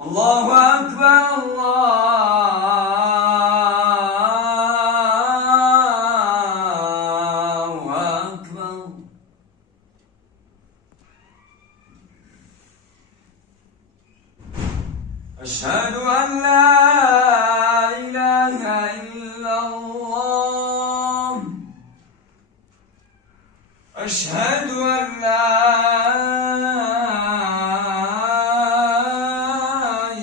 الله أكبر الله أكبر. أشهد أن لا إله إلا الله. أشهد أن لا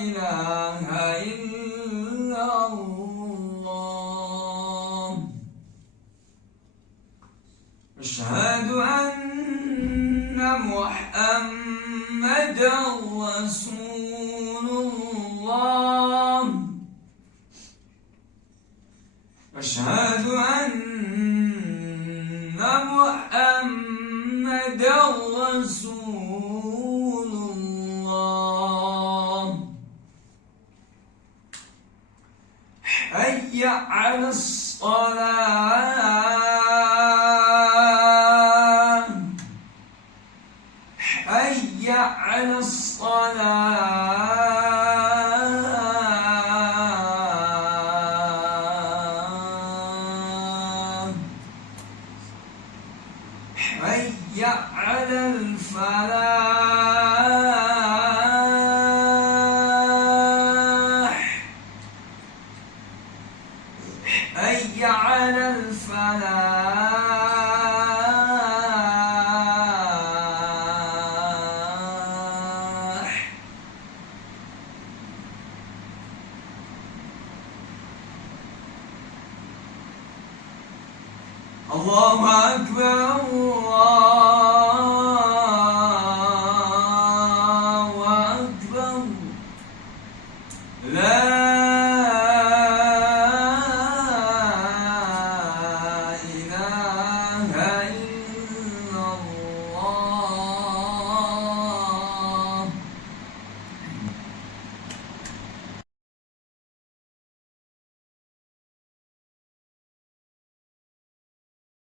إله إلا الله. أشهد أن محمدًا رسول الله. أشهد أن محمدًا رسول الله. حي على الصلاة. حي على الصلاة. حي على الفلاح. حي على الفلاح. الله أكبر.